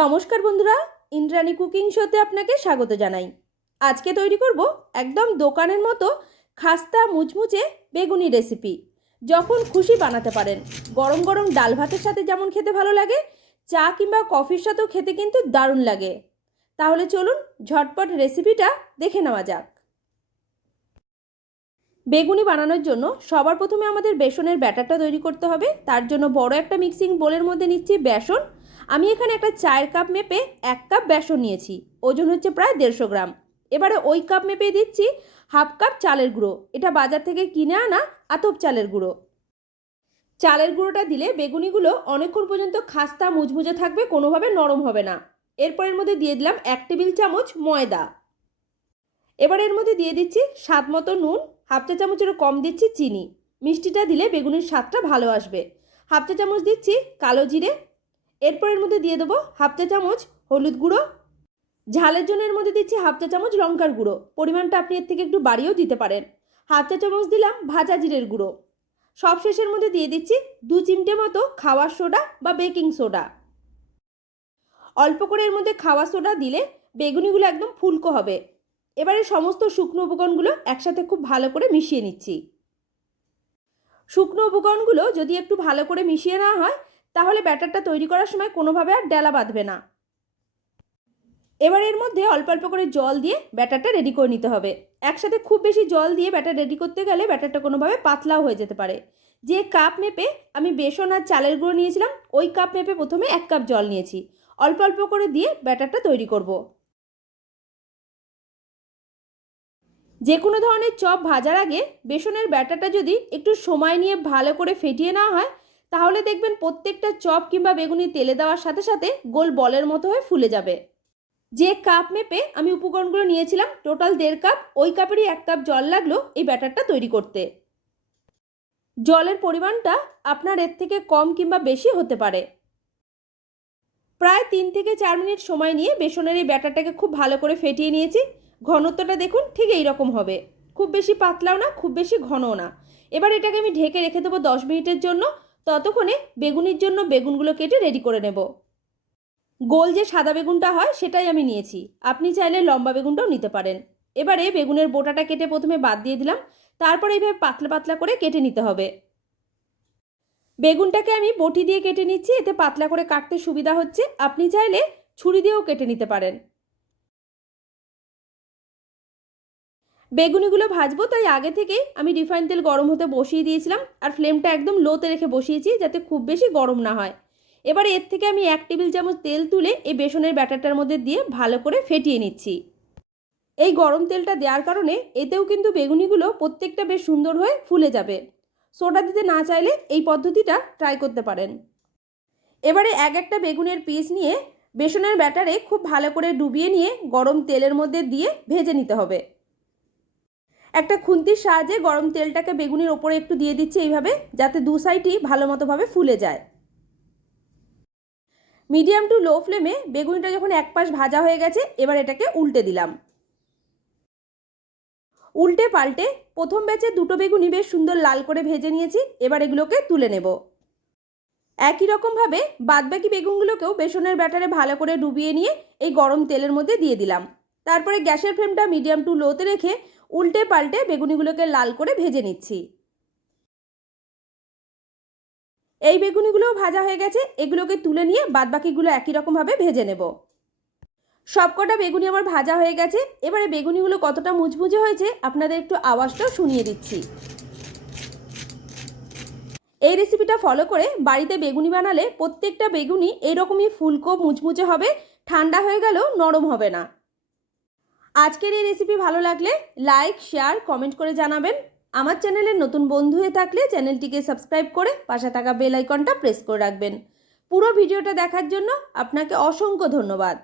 নমস্কার বন্ধুরা, ইন্দ্রাণী কুকিং শোতে আপনাকে স্বাগত জানাই। আজকে তৈরি করব একদম দোকানের মতো খাস্তা মুচমুচে বেগুনি রেসিপি। যখন খুশি বানাতে পারেন। গরম গরম ডাল ভাতের সাথে যেমন খেতে ভালো লাগে, চা কিংবা কফির সাথেও খেতে কিন্তু দারুণ লাগে। তাহলে চলুন ঝটপট রেসিপিটা দেখে নেওয়া যাক। বেগুনি বানানোর জন্য সবার প্রথমে আমাদের বেসনের ব্যাটারটা তৈরি করতে হবে। তার জন্য বড় একটা মিক্সিং বোলের মধ্যে নিচ্ছি বেসন। আমি এখানে একটা চায়ের কাপ মেপে 1 কাপ বেসন নিয়েছি, ওজন হচ্ছে প্রায় 150 গ্রাম। এবারে ওই কাপ মেপে দিচ্ছি হাফ কাপ চালের গুঁড়ো। এটা বাজার থেকে কিনে আনা আতপ চালের গুঁড়ো। চালের গুঁড়োটা দিলে বেগুনিগুলো অনেকক্ষণ পর্যন্ত খাস্তা মুচমুচে থাকবে, কোনোভাবে নরম হবে না। এরপর এর মধ্যে দিয়ে দিলাম 1 টেবিল চামচ ময়দা। এবার এর মধ্যে দিয়ে দিচ্ছি স্বাদ মতো নুন, হাফ চা চামচেরও কম দিচ্ছি চিনি। মিষ্টিটা দিলে বেগুনের স্বাদটা ভালো আসবে। হাফ চা চামচ দিচ্ছি কালো জিরে। এরপর এর মধ্যে দিয়ে দেবো হাফ চা চামচ হলুদ গুঁড়ো। ঝালের জন্য এর মধ্যে দিচ্ছি হাফ চা চামচ লঙ্কার গুঁড়ো। পরিমাণটা আপনি এর থেকে একটু বাড়িয়েও দিতে পারেন। হাফ চা চামচ দিলাম ভাজা জিরের গুঁড়ো। সব শেষের মধ্যে দিয়ে দিচ্ছি 2 চিমটে মতো খাওয়ার সোডা বা বেকিং সোডা। অল্প করে এর মধ্যে খাওয়া সোডা দিলে বেগুনিগুলো একদম ফুলকো হবে। এবারে সমস্ত শুকনো উপকরণগুলো একসাথে খুব ভালো করে মিশিয়ে নিচ্ছি। শুকনো উপকরণগুলো যদি একটু ভালো করে মিশিয়ে নেওয়া হয়, তাহলে ব্যাটারটা তৈরি করার সময় কোনোভাবে আর ডেলা বাঁধবে না। এবার এর মধ্যে অল্প অল্প করে জল দিয়ে ব্যাটারটা রেডি করে নিতে হবে। একসাথে খুব বেশি জল দিয়ে ব্যাটার রেডি করতে গেলে ব্যাটারটা কোনোভাবে পাতলাও হয়ে যেতে পারে। যে কাপ মেপে আমি বেসন আর চালের গুঁড়ো নিয়েছিলাম, ওই কাপ মেপে প্রথমে 1 কাপ জল নিয়েছি। অল্প অল্প করে দিয়ে ব্যাটারটা তৈরি করব। যে কোনো ধরনের চপ ভাজার আগে বেসনের ব্যাটারটা যদি একটু সময় নিয়ে ভালো করে ফেটিয়ে নেওয়া হয়, তাহলে দেখবেন প্রত্যেকটা চপ কিংবা বেগুনি তেলে দেওয়ার সাথে সাথে গোল বলের মতো হয়ে ফুলে যাবে। যে কাপ মেপে আমি উপকরণগুলো নিয়েছিলাম, টোটাল 1.5 কাপ, ওই কাপেরই 1 কাপ জল লাগলো এই ব্যাটারটা তৈরি করতে। জলের পরিমাণটা আপনার এর থেকে কম কিংবা বেশি হতে পারে। প্রায় 3 থেকে 4 মিনিট সময় নিয়ে বেসনের এই ব্যাটারটাকে খুব ভালো করে ফেটিয়ে নিয়েছি। ঘনত্বটা দেখুন ঠিক এই রকম হবে। খুব বেশি পাতলাও না, খুব বেশি ঘনও না। এবার এটাকে আমি ঢেকে রেখে দেবো 10 মিনিটের জন্য। ততক্ষণে বেগুনির জন্য বেগুনগুলো কেটে রেডি করে নেব। গোল যে সাদা বেগুনটা হয় সেটাই আমি নিয়েছি, আপনি চাইলে লম্বা বেগুনটাও নিতে পারেন। এবারে বেগুনের বোটাটা কেটে প্রথমে বাদ দিয়ে দিলাম। তারপর এইভাবে পাতলা পাতলা করে কেটে নিতে হবে। বেগুনটাকে আমি বটি দিয়ে কেটে নিচ্ছি, এতে পাতলা করে কাটতে সুবিধা হচ্ছে। আপনি চাইলে ছুরি দিয়েও কেটে নিতে পারেন। বেগুনিগুলো ভাজবো, তাই আগে থেকেই আমি রিফাইন তেল গরম হতে বসিয়ে দিয়েছিলাম, আর ফ্লেমটা একদম লোতে রেখে বসিয়েছি যাতে খুব বেশি গরম না হয়। এবারে এর থেকে আমি 1 টেবিল চামচ তেল তুলে এই বেসনের ব্যাটারটার মধ্যে দিয়ে ভালো করে ফেটিয়ে নিচ্ছি। এই গরম তেলটা দেওয়ার কারণে এতেও কিন্তু বেগুনিগুলো প্রত্যেকটা বেশ সুন্দর হয়ে ফুলে যাবে। সোডা দিতে না চাইলে এই পদ্ধতিটা ট্রাই করতে পারেন। এবারে একটা বেগুনের পিস নিয়ে বেসনের ব্যাটারে খুব ভালো করে ডুবিয়ে নিয়ে গরম তেলের মধ্যে দিয়ে ভেজে নিতে হবে। একটা খুন্তির সাহায্যে গরম তেলটাকে বেগুনির ওপরে একটু দিয়ে দিচ্ছি এইভাবে, যাতে দু সাইডই ভালো মতোভাবে ফুলে যায়। মিডিয়াম টু লো ফ্লেমে বেগুনিটা যখন এক পাশ ভাজা হয়ে গেছে, এবার এটাকে উল্টে দিলাম। উল্টে পাল্টে প্রথম ব্যাচে দুটো বেগুনি বেশ সুন্দর লাল করে ভেজে নিয়েছি। এবার এগুলোকে তুলে নেব। একই রকমভাবে বাদবাকি বেগুনগুলোকেও বেসনের ব্যাটারে ভালো করে ডুবিয়ে নিয়ে এই গরম তেলের মধ্যে দিয়ে দিলাম। তারপরে গ্যাসের ফ্লেমটা মিডিয়াম টু লোতে রেখে উল্টে পাল্টে বেগুনিগুলোকে লাল করে ভেজে নিচ্ছি। এই বেগুনিগুলোও ভাজা হয়ে গেছে, এগুলোকে তুলে নিয়ে বাদবাকিগুলো একই রকমভাবে ভেজে নেব। সবকটা বেগুনি আমার ভাজা হয়ে গেছে। এবারে বেগুনিগুলো কতটা মুচমুচে হয়েছে আপনাদের একটু আওয়াজটাও শুনিয়ে দিচ্ছি। এই রেসিপিটা ফলো করে বাড়িতে বেগুনি বানালে প্রত্যেকটা বেগুনি এইরকমই ফুলকো মুচমুচে হবে, ঠান্ডা হয়ে গেলেও নরম হবে না। আজকের এই রেসিপি ভালো লাগলে লাইক, শেয়ার, কমেন্ট করে জানাবেন। আমার চ্যানেলের নতুন বন্ধু হয়ে থাকলে চ্যানেলটিকে সাবস্ক্রাইব করে পাশে থাকা বেল আইকনটা প্রেস করে রাখবেন। পুরো ভিডিওটা দেখার জন্য আপনাকে অসংখ্য ধন্যবাদ।